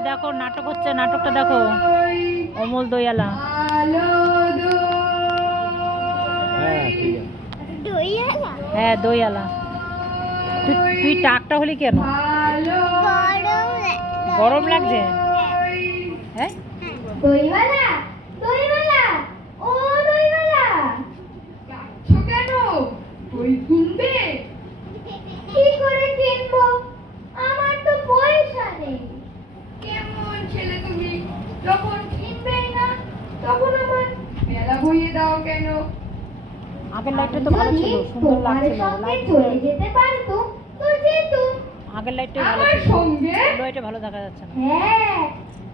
দেখো নাটক হচ্ছে নাটকটা দেখো। অমল দয়ালা হ্যাঁ ঠিক হ্যাঁ দইয়ালা। তুই তুই টাকটা হলি কেন? গরম লাগছে? হ্যাঁ? দইওয়ালা দইওয়ালা ও দইওয়ালা যাচ্ছ কেন? দই কিনবে কি করে কিনবো? আমার তো পয়সা নেই। কেমন ছেলে তুমি যখন কিনবেই না তখন আমার মেলা বইয়ে দাও কেন? আগের লাইটটা তো ভালো ছিল সুন্দর লাগছিল লাইট চলে যেতে পারতো তো যেত। আগের লাইটটাই ভালো আমার ছিল সঙ্গে? লাইটে ভালো দেখা যাচ্ছে না। হ্যাঁ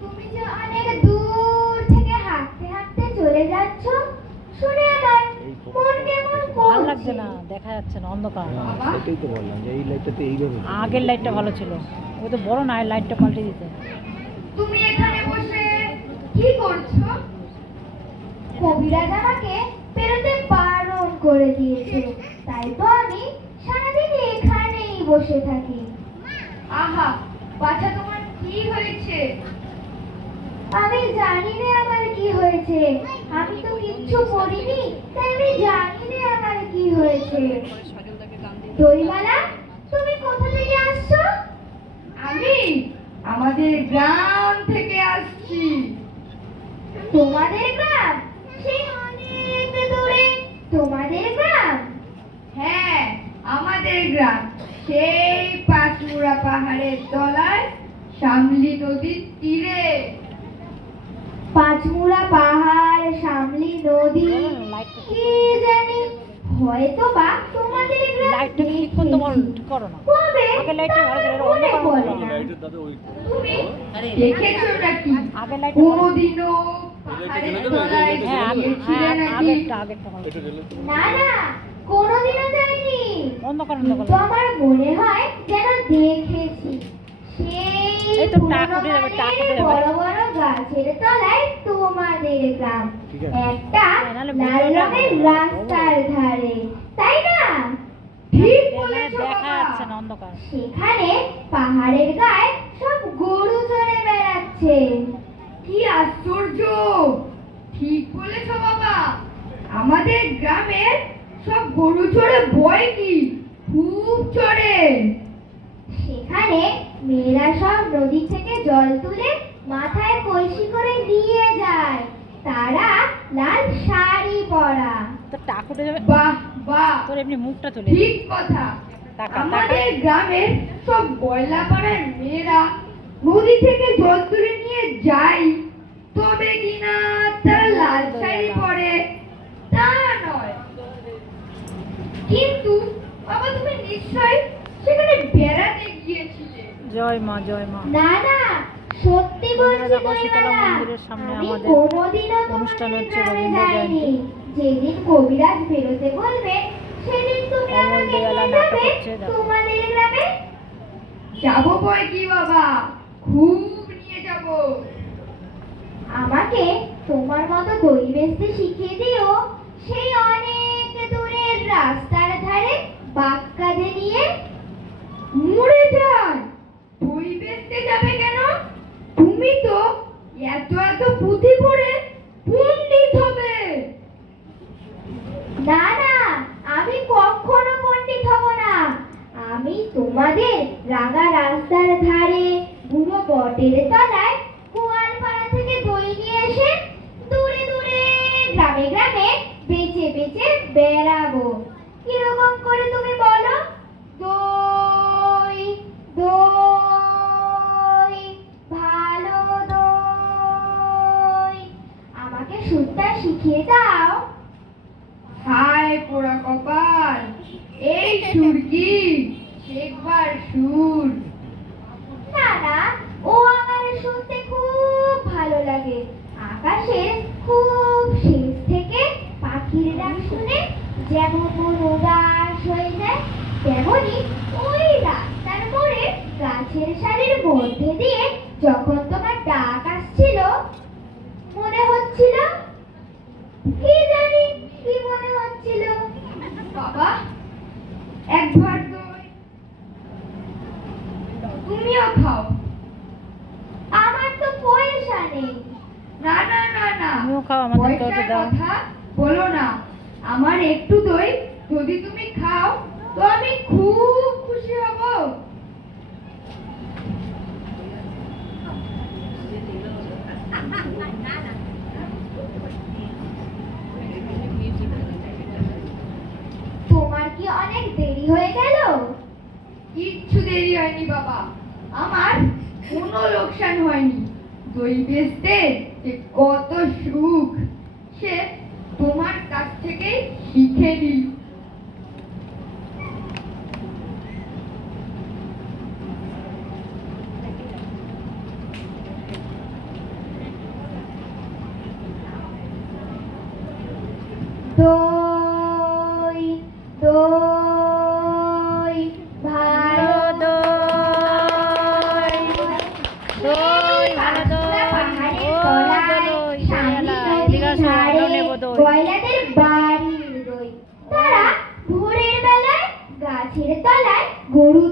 তুমি যে অনেক দূর থেকে হাঁটতে হাঁটতে চলে যাচ্ছ শুনে আমার মন কেমন ভালো লাগছে না দেখা যাচ্ছে না অন্ধকার। সেটাই তো বললাম যে এই লাইটটাতে এইভাবে আগের লাইটটা ভালো ছিল। ওই তো বড় না লাইটটা পাল্টে দিতে তুমি এখানে বসে কি করছ কবিরাজ আমাকে বেরোতে বারণ করে দিয়েছে। তাই তো আমি সারাদিন এখানেই বসে থাকি। আহা বাচ্চা তোমার কি হয়েছে? আমি জানি না আমার কি হয়েছে। আমি তো কিচ্ছু করিনি তাই আমি জানি না আমার কি হয়েছে। দইমালা তুমি কোথা থেকে আসছো? আমি আমাদের গ্রাম থেকে আসছি। তোমাদের গ্রাম সেই অনেক দূরে তোমাদের গ্রাম হ্যাঁ আমাদের গ্রাম। সেই পাঁচমুড়া পাহাড়ের তলায় শামলি নদীর তীরে। পাঁচমুড়া পাহাড় শামলি নদী কি জানি? হয়তো বা তোমাদের লাইটটা ঠিক করতে বল করো না। লাইটটা ভালো। না। তুমি দেখেছ নাকি। কোনোদিনও হ্যাঁ আগে- গিয়েছিলে হ্যাঁ, আগেরটা ভালো ছিল। না না। কোনোদিনও যাইনি। কিন্তু অন্ধকার। আমার মনে হয় যেন দেখেছি। সেই। বড় বড় গাছের তলায় তোমাদের গ্রাম। একটা হ্যাঁ, লাল রঙের রাস্তার ধারে। তাই না? ঠিক বলেছ দেখা বাবা। যাচ্ছে না অন্ধকার। সেখানে পাহাড়ের গায়ে সব গরু চড়ে বেড়াচ্ছে। কি আশ্চর্য! ঠিক বলেছ বাবা। আমাদের গ্রামের সব গরু চড়ে বয় কি? খুব চড়ে। সেখানে মেয়েরা সব নদী থেকে জল তুলে মাথায় কলসি করে নিয়ে যায়। তারা লাল শাড়ি পরা। তো যাবে? বাহ বাহ। তোর এমনি মুখটা চলে ঠিক কথা। আমাদের গ্রামের সব বয়লা পাড়ার মেয়েরা নদী থেকে জল তুলে নিয়ে যায়। তবে কিনা তারা লাল শাড়ি পরে তা নয় কিন্তু বাবা তুমি নিশ্চয় সেখানে বেড়াতে গিয়েছিলে জয় মা জয় মা। না না সত্যি বলছি শীতলা মন্দিরের সামনে আমাদের অনুষ্ঠান হচ্ছে রবীন্দ্র জয়ন্তী। যেদিন কবিরাজ বেরোতে বলবে সেদিন তুমি আমাকে নিয়ে যাবে তোমাদের গ্রামে? যাব বই কি বাবা? খুব নিয়ে যাব। আমাকে তোমার মতো বেচতে শিখিয়ে দিও সেই অনেক দূরের রাস্তার ধারে বাক্কাদে নিয়ে মরে যান দই বেচতে যাবে কেন তুমি তো এত এত পুঁথি পড়ে পণ্ডিত হবে না না আমি কখনো পণ্ডিত হব না আমি তোমাদের রাঙা রাস্তার ধারে বুড়ো বটের তলায় গোয়ালপাড়া থেকে দই নিয়ে এসে দূরে দূরে, গ্রামে গ্রামে বেঁচে বেঁচে বেড়াবো। কীরকম করে তুমি বলো? দই দই, ভালো দই। আমাকে সুরটা শিখিয়ে দাও। হায় পোড়া কপাল, এই সুর কি শেখবার সুর। না না ও আমার শুনতে খুব ভালো লাগে। আকাশের খুব শেষ থেকে পাখির ডাক শুনে যেমন মন উদাস হয়ে যায়, তেমনি ওই রাস্তার মোড়ে গাছের সারির মধ্যে দিয়ে যখন তোমার ডাক আসছিল মনে হচ্ছিল কি জানি কি মনে হচ্ছিল বাবা এক ভার দই তুমিও খাও আমার নেই না না না না তুমিও খাও আমাদের তো দাও। কথা বলো না। আমার একটু দই যদি তুমি খাও তো আমি খুব খুশি হব। তোমার কি অনেক দেরি হয়ে গেল? কিচ্ছু দেরি হয়নি বাবা। আমার কোনো লোকসান হয়নি। দই বেচতে যে কত সুখ সে তোমার কাছ থেকেই শিখে নিল দই দই ভালো দই দই ভালো দই পাহাড়ের ও তলায় দই শান্তি দয়ালা নদীর এদিকে আসো ধারে আমরাও নেব দই গয়লাদের বাড়ির রই। তারা ভোরের বেলায় গাছের তলায় গরু